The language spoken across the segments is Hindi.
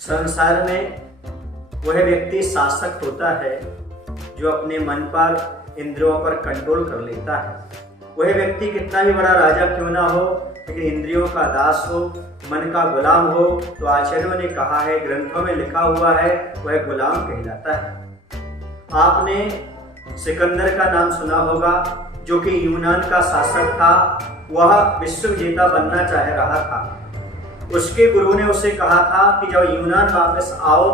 संसार में वह व्यक्ति शासक होता है जो अपने मन पर, इंद्रियों पर कंट्रोल कर लेता है। वह व्यक्ति कितना भी बड़ा राजा क्यों ना हो, लेकिन इंद्रियों का दास हो, मन का गुलाम हो, तो आचार्यों ने कहा है, ग्रंथों में लिखा हुआ है, वह गुलाम कहलाता है। आपने सिकंदर का नाम सुना होगा, जो कि यूनान का शासक था। वह विश्व विजेता बनना चाह रहा था। उसके गुरु ने उसे कहा था कि जब यूनान वापस आओ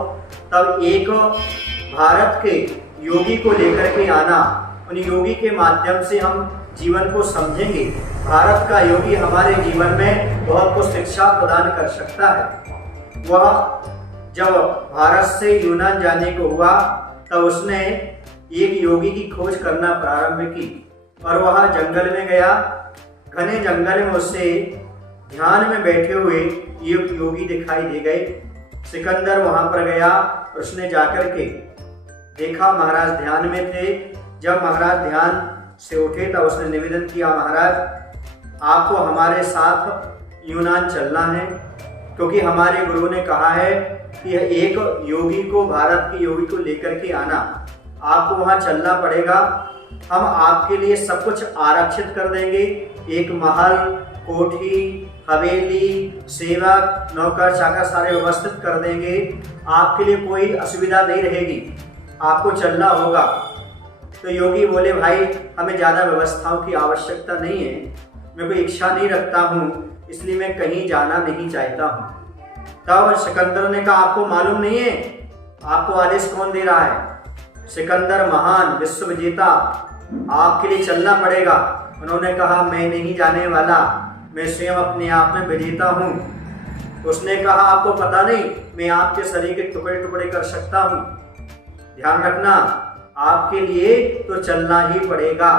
तब एक भारत के योगी को लेकर के आना। उन योगी के माध्यम से हम जीवन को समझेंगे। भारत का योगी हमारे जीवन में बहुत कुछ शिक्षा प्रदान कर सकता है। वह जब भारत से यूनान जाने को हुआ तब उसने एक योगी की खोज करना प्रारंभ की और वह जंगल में गया। घने जंगल में उसे ध्यान में बैठे हुए एक योगी दिखाई दे गए। सिकंदर वहां पर गया, उसने जाकर के देखा महाराज ध्यान में थे। जब महाराज ध्यान से उठे तब उसने निवेदन किया, महाराज आपको हमारे साथ यूनान चलना है, क्योंकि हमारे गुरु ने कहा है कि एक योगी को, भारत के योगी को लेकर के आना, आपको वहां चलना पड़ेगा। हम आपके लिए सब कुछ आरक्षित कर देंगे, एक महल, कोठी, हवेली, सेवक, नौकर चाकर सारे व्यवस्थित कर देंगे। आपके लिए कोई असुविधा नहीं रहेगी, आपको चलना होगा। तो योगी बोले, भाई हमें ज़्यादा व्यवस्थाओं की आवश्यकता नहीं है, मैं कोई इच्छा नहीं रखता हूँ, इसलिए मैं कहीं जाना नहीं चाहता हूँ। तब सिकंदर ने कहा, आपको मालूम नहीं है आपको आदेश कौन दे रहा है? सिकंदर महान विश्व विजेता, आपके लिए चलना पड़ेगा। उन्होंने कहा, मैं नहीं जाने वाला, मैं स्वयं अपने आप में विजेता हूँ। उसने कहा, आपको पता नहीं मैं आपके शरीर के टुकड़े टुकड़े कर सकता हूँ, ध्यान रखना, आपके लिए तो चलना ही पड़ेगा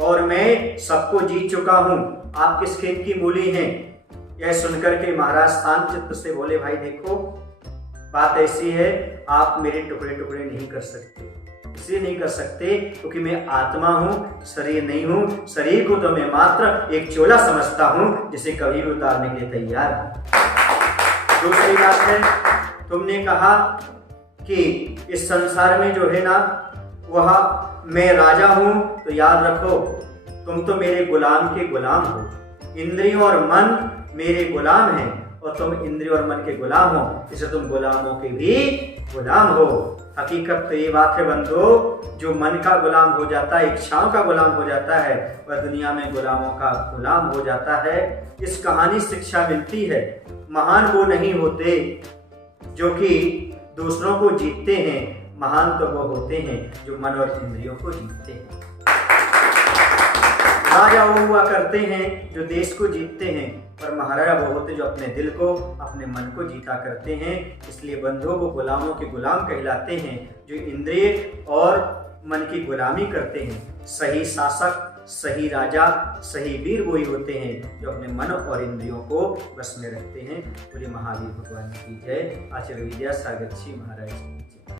और मैं सबको जीत चुका हूँ, आप किस खेत की मूली हैं। यह सुनकर के महाराज शांत चित्त से बोले, भाई देखो बात ऐसी है, आप मेरे टुकड़े टुकड़े नहीं कर सकते। इसलिए नहीं कर सकते क्योंकि मैं आत्मा हूँ, शरीर नहीं हूँ। शरीर को तो मैं मात्र एक चोला समझता हूँ जिसे कभी भी उतारने के लिए तैयार हूँ। दूसरी बात है, तुमने कहा कि इस संसार में जो है ना, वह मैं राजा हूँ, तो याद रखो तुम तो मेरे गुलाम के गुलाम हो। इंद्रियों और मन मेरे गुलाम हैं और तुम इंद्रियों और मन के गुलाम हो, इससे तुम गुलामों के भी गुलाम हो। हकीकत तो ये बात है बंधु, जो मन का गुलाम हो जाता है, इच्छाओं का गुलाम हो जाता है, वह दुनिया में गुलामों का गुलाम हो जाता है। इस कहानी से शिक्षा मिलती है, महान वो नहीं होते जो कि दूसरों को जीतते हैं, महान तो वो होते हैं जो मन और इंद्रियों को जीतते हैं। राजा वो हुआ करते हैं जो देश को जीतते हैं, पर महाराजा वो होते जो अपने दिल को, अपने मन को जीता करते हैं। इसलिए बंधुओं को गुलामों के गुलाम कहलाते हैं, जो इंद्रिय और मन की गुलामी करते हैं। सही शासक, सही राजा, सही वीर वही होते हैं जो अपने मन और इंद्रियों को बस में रखते हैं। बोले महावीर भगवान की जय। आचार्य विद्यासागर जी महाराज।